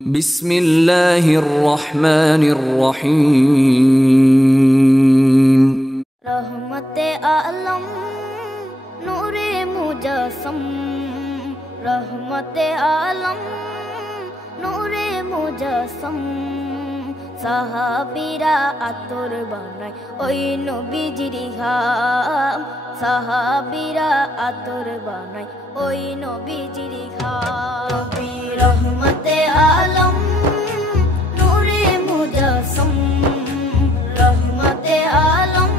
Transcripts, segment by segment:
বিসমিল্লাহির রহমানির রহিম। রহমতে আলম নূরে মুজাসম, রহমতে আলম নূরে মুজাসম। সাহাবীরা আতর বানায় ওই নবীজির ঘাম, সাহাবীরা আতর বানায় ওই নবীজির ঘাম। রহমতে আলম নূরে মুজাসম, রহমতে আলম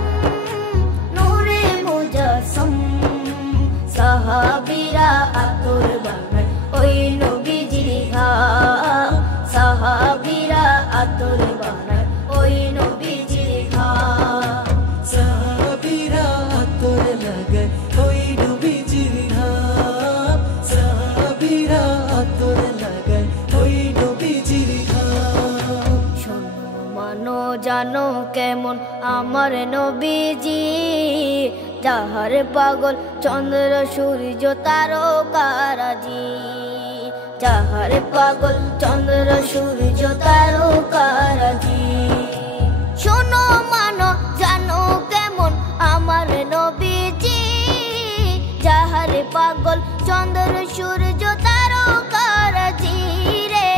নূরে মুজাসম। সাহাবীরা আতর বানায় ওই নবীজির ঘাম, সাহাবীরা আতর বানায় ওই নবীজির ঘাম। সাহাবীরা আতর লাগায় ওই নবীজির ঘাম, সাহাবীরা আতর লাগায় ওই নবীজির ঘাম। শোনো মানো জানো কেমন আমার নবীজি, যাহার পাগল চন্দ্র সূর্য তারকারাজি, যাহার পাগল চন্দ্র সূর্য তারকারাজি। শোনো মানো জানো কেমন আমার নবীজি, যাহার পাগল চন্দ্র সূর্য তারকারাজি রে,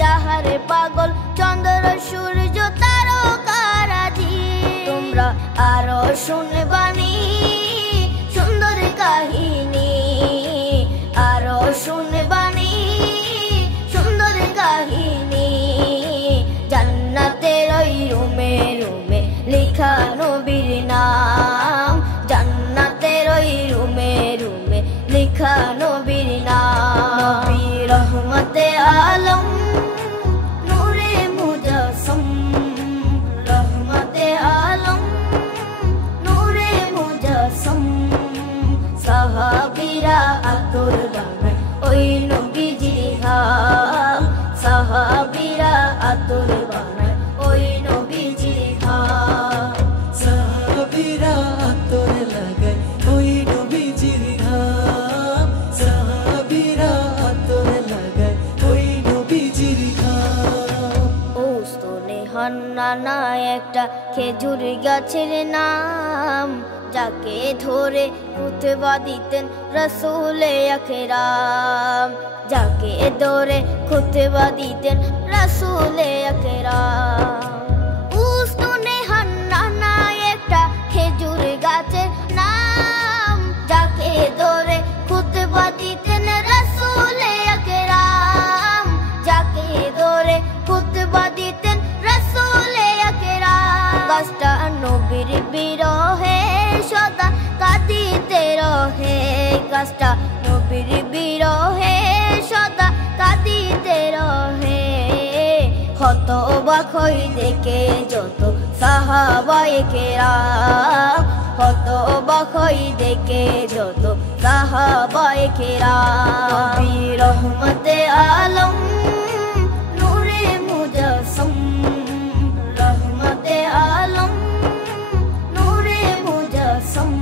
যাহার পাগল চন্দ্র সূর্য তারকারাজি। তোমরা আরো শুনবানি সুন্দর কাহিনী, আরো শুনবানি সুন্দর কাহিনী। জান্নাতের ওই রুমে রুমে লেখা নবীর নাম, জান্নাতের ওই রুমে রুমে লেখা নবীর নাম। রহমতে আলম নূরে মুজাসম, রহমতে আলম নূরে মুজাসম। সাহাবীরা আতর বানায় ওই নবীজির ঘাম, সাহাবীরা আতর বানায় ওই নবীজির ঘাম। সাহাবীরা আতর লাগায় ওই নবীজির ঘাম, সাহাবীরা আতর লাগায় ওই নবীজির ঘাম। ওস্তনে হান্নানা একটা খেজুর গাছের নাম, যাকে ধরে খুতবা দিতেন রাসূলে আকরাম, যাকে ধরে খুতবা দিতেন রাসূলে আকরাম। ওস্তনে হান্নানা একটা খেজুর গাছের নাম, যাকে ধরে খুতবা দিতেন রাসূলে আকরাম, যাকে ধরে খুতবা দিতেন রাসূলে আকরাম। গাছটা নবীর বিরহে সদা কাঁদিতে রহে, গাছটা নবীর বিরহে সদা কাঁদিতে রহে। হত অবাক হই দেখে যত সাহাবায়ে কেরাম, হত অবাক হই দেখে যত সাহাবায়ে কেরাম। রহমতে আলম নূরে মুজাসম, রহমতে আলম নূরে মুজাসম।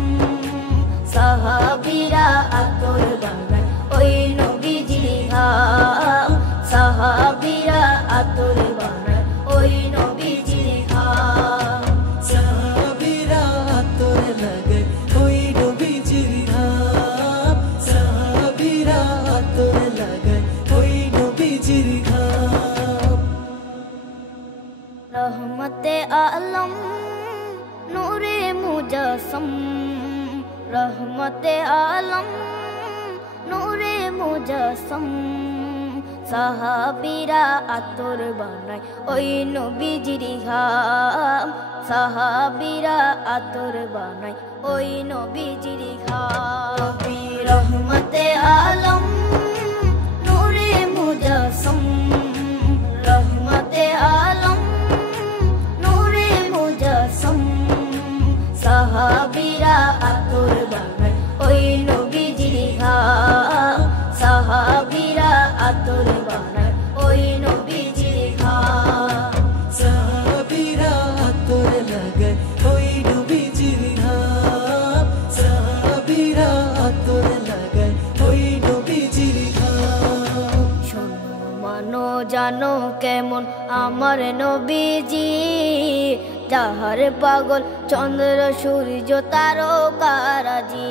সাহাবীরা আতর বানায় ওই নবীজির ঘাম, সাহাবীরা আতর বানায় ওই নবীজির ঘাম। সাহাবীরা আতর লাগায় ওই নবীজির ঘাম, সাহাবীরা আতর লাগায় ওই নবীজির ঘাম। রহমতে আলম নূরে মুজাসম, রহমতে আলম নূরে মুজাসম। সাহাবীরা আতর বানায় ওই নবীজির ঘাম, সাহাবীরা আতর বানায় ওই নবীজির ঘাম। রহমতে আলম নূরে মুজাসম, রহমতে আলম নূরে মুজাসম। সাহাবীরা আতর বানায় ওই নবীজির ঘাম, সাহাবীরা আতর বানায় ওই নবীজির ঘাম। সাহাবীরা আতর লাগায় ওই নবীজির ঘাম, সাহাবীরা আতর লাগায় ওই নবীজির জানো কেমন আমার নবীজি, যাহার পাগল চন্দ্র সূর্য তারকারাজি।